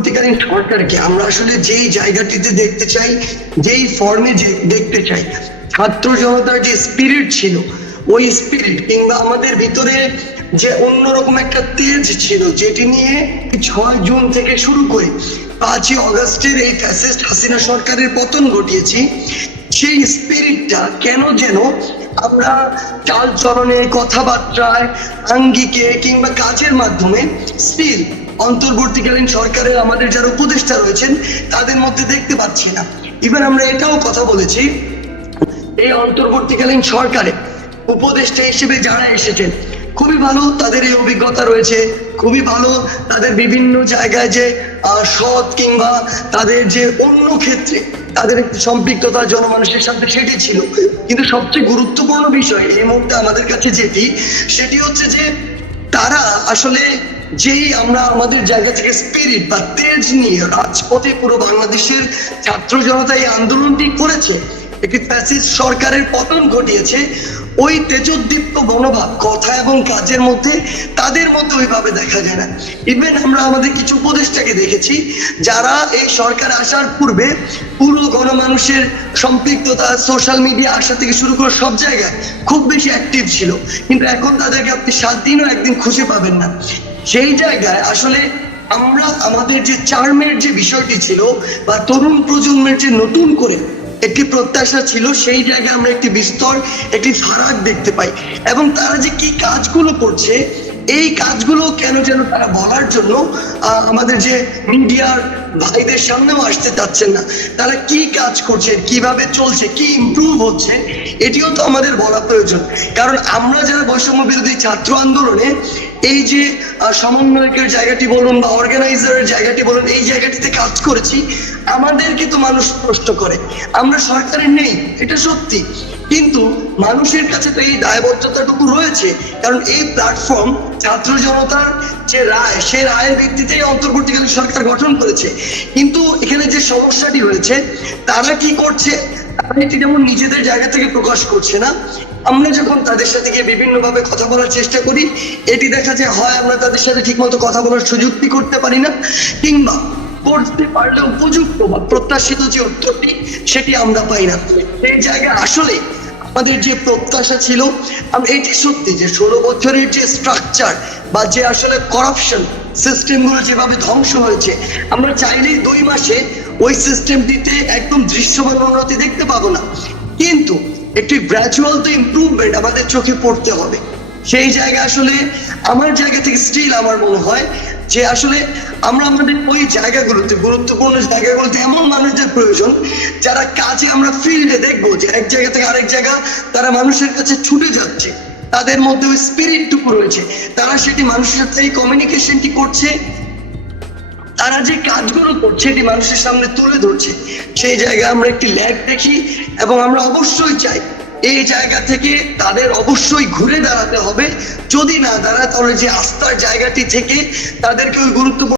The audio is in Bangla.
অন্তর্বর্তীকালীন সরকারকে আমরা আসলে যেই জায়গাটিতে দেখতে চাই, যেই ফর্মে দেখতে চাই, ছাত্র জনতার যে স্পিরিট ছিল, ওই স্পিরিট কিংবা আমাদের ভিতরে যে অন্যরকম একটা তেজ ছিল, যেটি নিয়ে 6 জুন থেকে শুরু করে 5ই অগস্টের এই ফ্যাসিস্ট হাসিনা সরকারের পতন ঘটিয়েছি, সেই স্পিরিটটা কেন যেন আমরা চালচলনে, কথাবার্তায়, আঙ্গিকে কিংবা কাজের মাধ্যমে স্টিল অন্তর্বর্তীকালীন সরকারের আমাদের যারা উপদেষ্টা রয়েছেন তাদের মধ্যে দেখতে পাচ্ছি না। ইভেন আমরা এটাও কথা বলেছি, এই অন্তর্বর্তীকালীন সরকারে উপদেষ্টা হিসেবে যারা এসেছেন খুবই ভালো, তাদের এই অভিজ্ঞতা রয়েছে, খুবই ভালো তাদের বিভিন্ন জায়গায় যে সৎ কিংবা তাদের যে অন্য ক্ষেত্রে তাদের একটি সম্পৃক্ততা জনমানুষের সাথে সেটি ছিল। কিন্তু সবচেয়ে গুরুত্বপূর্ণ বিষয় এই মুহূর্তে আমাদের কাছে সেটি হচ্ছে যে তারা আসলে যেই আমরা আমাদের জায়গা থেকে স্পিরিট বা তেজ নিয়ে রাজপথে পুরো বাংলাদেশের ছাত্র জনতা এই আন্দোলনটি করেছে, একটি ফ্যাসিস্ট সরকারের পতন ঘটিয়েছে, ওই তেজোদ্দীপ্ত মনোভাব কথা এবং কাজের মধ্যে তাদের মধ্যে ওইভাবে দেখা যায় না। ইভেন আমরা আমাদের কিছু উপদেষ্টাকে দেখেছি যারা এই সরকার আসার পূর্বে পুরো গণমানুষের সম্পৃক্ততা, সোশ্যাল মিডিয়া আসা থেকে শুরু করে সব জায়গায় খুব বেশি অ্যাক্টিভ ছিল, কিন্তু এখন তাদেরকে আপনি 7 দিনও একদিন খুঁজে পাবেন না। সেই জায়গায় আসলে আমরা আমাদের যে চার্মের যে বিষয়টি ছিল বা তরুণ প্রজন্মের যে নতুন করে একটি প্রত্যাশা ছিল, সেই জায়গায় আমরা একটি বিস্তর একটি ফারাক দেখতে পাই। এবং তারা যে কি কাজগুলো করছে, এই কাজগুলো কেন যেন তারা বলার জন্য আমাদের যে মিডিয়ার ভাইদের সামনেও আসতে চাচ্ছেন না। তারা কি কাজ করছে, কিভাবে চলছে, কি ইমপ্রুভ হচ্ছে, এটিও তো আমাদের বলা প্রয়োজন। কারণ আমরা যারা বৈষম্য বিরোধী ছাত্র আন্দোলনে এই যে সমন্বয়কের জায়গাটি বলুন বা অর্গানাইজারের জায়গাটি বলুন, এই জায়গাটিতে কাজ করেছি, আমাদেরকে তো মানুষ প্রশ্ন করে। আমরা সরকারের নেই, এটা সত্যি, কিন্তু মানুষের কাছে তো এই দায়বদ্ধতাটুকু রয়েছে। কারণ এই প্ল্যাটফর্ম ছাত্র জনতার যে রায়, সেই রায়ের ভিত্তিতেই অন্তর্বর্তীকালীন সরকার গঠন করেছে। কিন্তু এখানে যে সমস্যাটি হয়েছে, তারা কি করছে, তারা এটি যেমন নিজেদের জায়গা থেকে প্রকাশ করছে না। আমরা যখন তাদের সাথে গিয়ে বিভিন্নভাবে কথা বলার চেষ্টা করি, এটি দেখা যায় হয় আমরা তাদের সাথে ঠিকমতো কথা বলার সুযোগটি করতে পারি না, কিংবা করতে পারলে উপযুক্ত বা প্রত্যাশিত যে উত্তরটি সেটি আমরা পাই না। এই জায়গায় আসলে আমাদের যে প্রত্যাশা ছিল, এটি সত্যি যে 16 বছরের যে স্ট্রাকচার বা যে আসলে করাপশন সিস্টেমগুলো যেভাবে ধ্বংস হয়েছে, আমরা চাইলেই 2 মাসে ওই সিস্টেমটিতে একদম দৃশ্যমান উন্নতি দেখতে পাবো না, কিন্তু একটি গ্র্যাজুয়াল তো ইমপ্রুভমেন্ট আমাদের চোখে পড়তে হবে। সেই জায়গা আসলে আমার জায়গা থেকে স্টিল আমার মনে হয় যে আসলে আমরা আমাদের ওই জায়গাগুলোতে, গুরুত্বপূর্ণ জায়গাগুলোতে এমন মানুষদের প্রয়োজন যারা কাজে আমরা ফিল্ডে দেখবো যে এক জায়গা থেকে আরেক জায়গা তারা মানুষের কাছে ছুটে যাচ্ছে, তাদের মধ্যে ওই স্পিরিটটুকু রয়েছে, তারা সেটি মানুষের সাথে এই কমিউনিকেশনটি করছে, তারা যে কাজগুলো করছে এটি মানুষের সামনে তুলে ধরছে। সেই জায়গায় আমরা একটি ল্যাগ দেখি এবং আমরা অবশ্যই চাই এই জায়গা থেকে তাদের অবশ্যই ঘুরে দাঁড়াতে হবে। যদি না দাঁড়ায় তাহলে যে আস্থার জায়গাটি থেকে তাদেরকে ওই গুরুত্বপূর্ণ